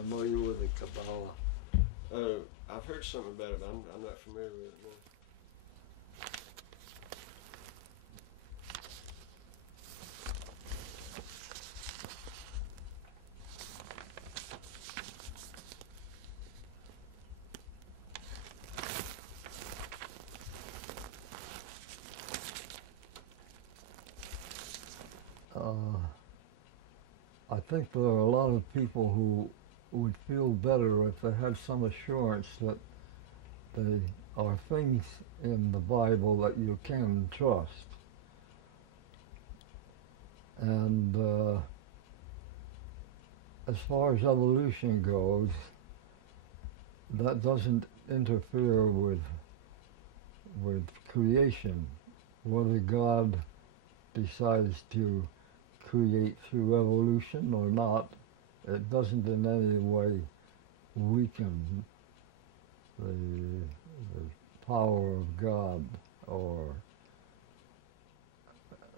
familiar with the Kabbalah? I've heard something about it, but I'm not familiar with it, no. I think there are a lot of people who would feel better if they had some assurance that there are things in the Bible that you can trust. And as far as evolution goes, that doesn't interfere with creation. Whether God decides to create through evolution or not, it doesn't in any way weaken the power of God. Or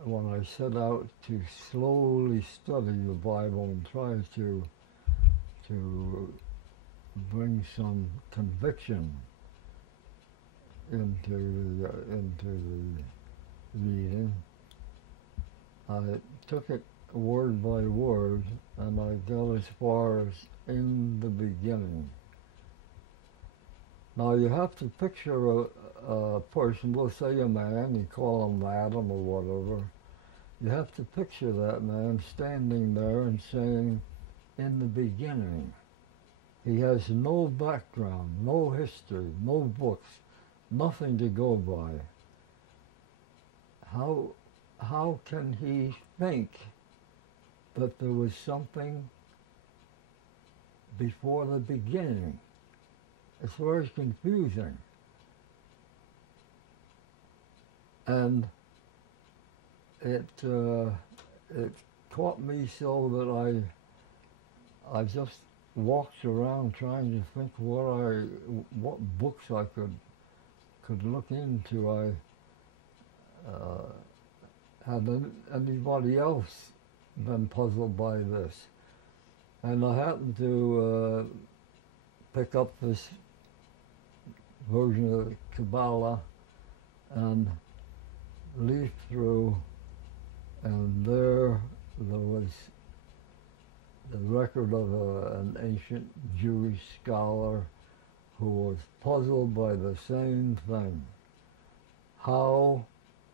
when I set out to slowly study the Bible and try to bring some conviction into the reading, I took it word by word, and I got as far as in the beginning. Now you have to picture a person, we'll say a man, you call him Adam or whatever. You have to picture that man standing there and saying, in the beginning. He has no background, no history, no books, nothing to go by. How can he think that there was something before the beginning? It's very confusing. And it caught me so that I just walked around trying to think what books I could look into. Had anybody else been puzzled by this? And I happened to pick up this version of the Kabbalah and leaf through, and there was the record of an ancient Jewish scholar who was puzzled by the same thing. How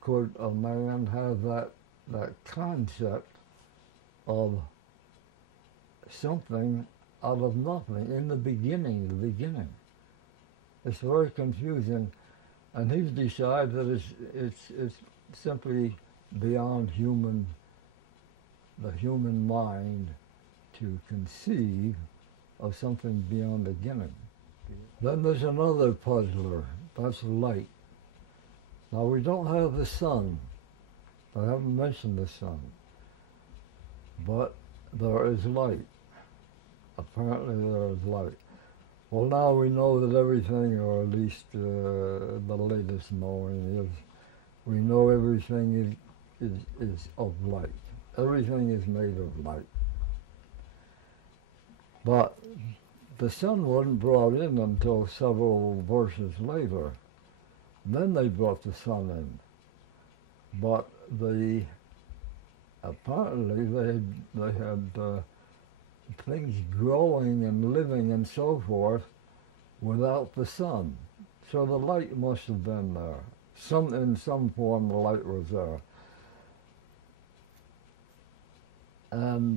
could a man have that concept of something out of nothing in the beginning? It's very confusing, and he's decided that it's simply beyond the human mind to conceive of something beyond the beginning. Then there's another puzzler, that's light. Now we don't have the sun. I haven't mentioned the sun. But there is light. Apparently there is light. Well, now we know that everything, or at least the latest knowing is, we know everything is of light. Everything is made of light. But the sun wasn't brought in until several verses later. Then they brought the sun in. But apparently they had things growing and living and so forth without the sun. So the light must have been there. In some form the light was there. And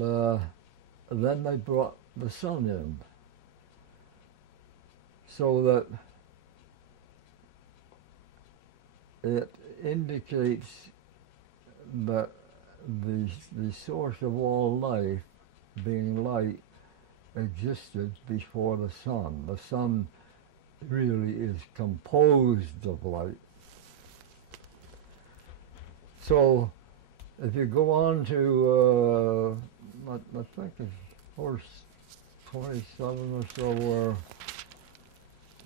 then they brought the sun in. So that it indicates that the source of all life, being light, existed before the sun. The sun really is composed of light. So if you go on to, I think it's verse 27 or so,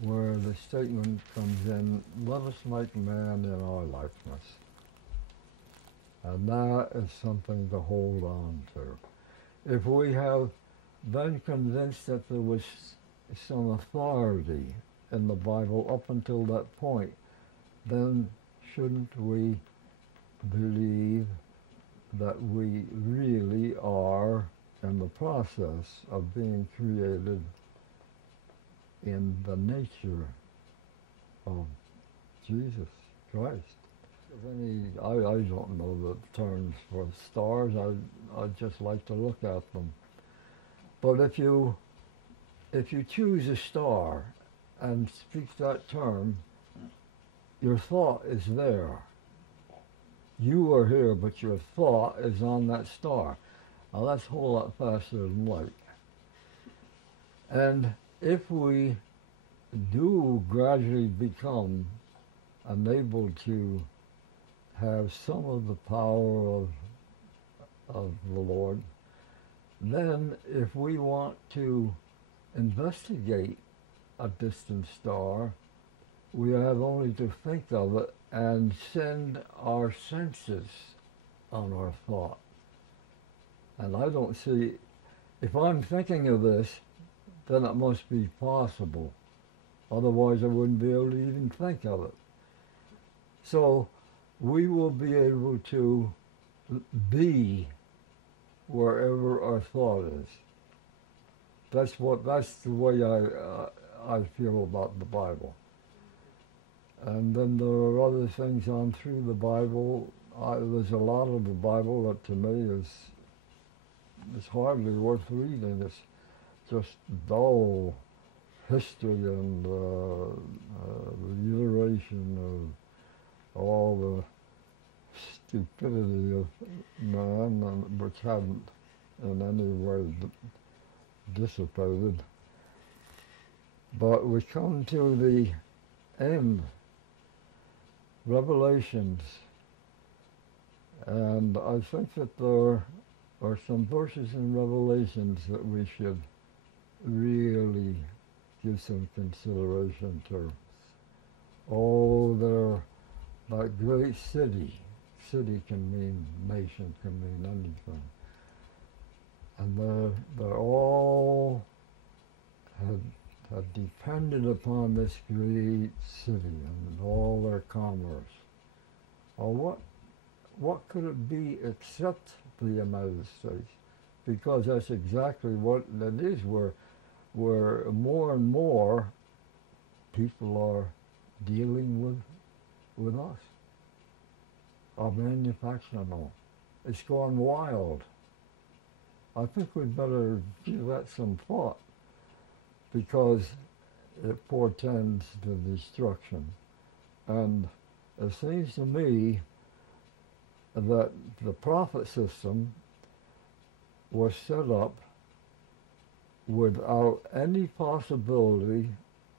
where the statement comes in, let us make man in our likeness. And that is something to hold on to. If we have been convinced that there was some authority in the Bible up until that point, then shouldn't we believe that we really are in the process of being created in the nature of Jesus Christ? I don't know the terms for stars. I just like to look at them. But if you choose a star and speak that term, your thought is there. You are here, but your thought is on that star. Now that's a whole lot faster than light. And if we do gradually become unable to have some of the power of the Lord, then if we want to investigate a distant star, we have only to think of it and send our senses on our thought. And I don't see, if I'm thinking of this, then it must be possible. Otherwise I wouldn't be able to even think of it. So we will be able to be wherever our thought is. That's the way I feel about the Bible. And then there are other things on through the Bible. There's a lot of the Bible that to me is hardly worth reading. It's just dull history and reiteration of all the stupidity of man, which hadn't in any way dissipated. But we come to the end, Revelations, and I think that there are some verses in Revelations that we should really give some consideration to. Oh, that great city. City can mean nation, can mean anything. And they're all have depended upon this great city and all their commerce. Well, what could it be except the United States? Because that's exactly what it is, where more and more people are dealing with us. Our manufacturing, it's gone wild. I think we'd better give that some thought, because it portends to destruction. And it seems to me that the profit system was set up without any possibility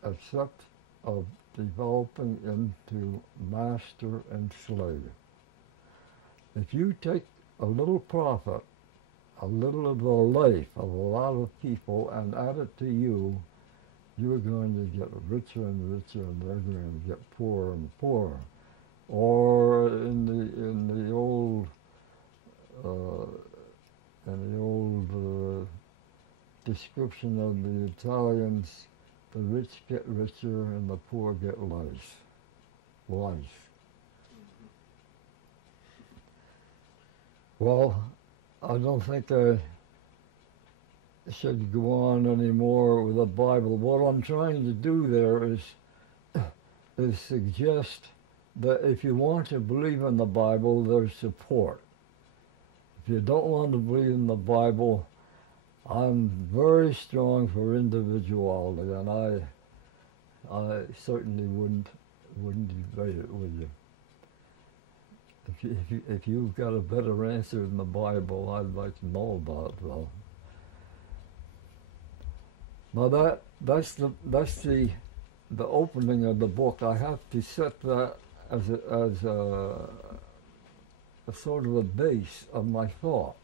except of developing into master and slave. If you take a little profit, a little of the life of a lot of people and add it to you, you're going to get richer and richer, and they're going to get poorer and poorer. Or in the old description of the Italians, the rich get richer and the poor get less. Well, I don't think I should go on anymore with the Bible. What I'm trying to do there is suggest that if you want to believe in the Bible, there's support. If you don't want to believe in the Bible, I'm very strong for individuality, and I certainly wouldn't debate it with you. If you've got a better answer than the Bible, I'd like to know about it, though. Now that's the opening of the book. I have to set that as a sort of a base of my thought.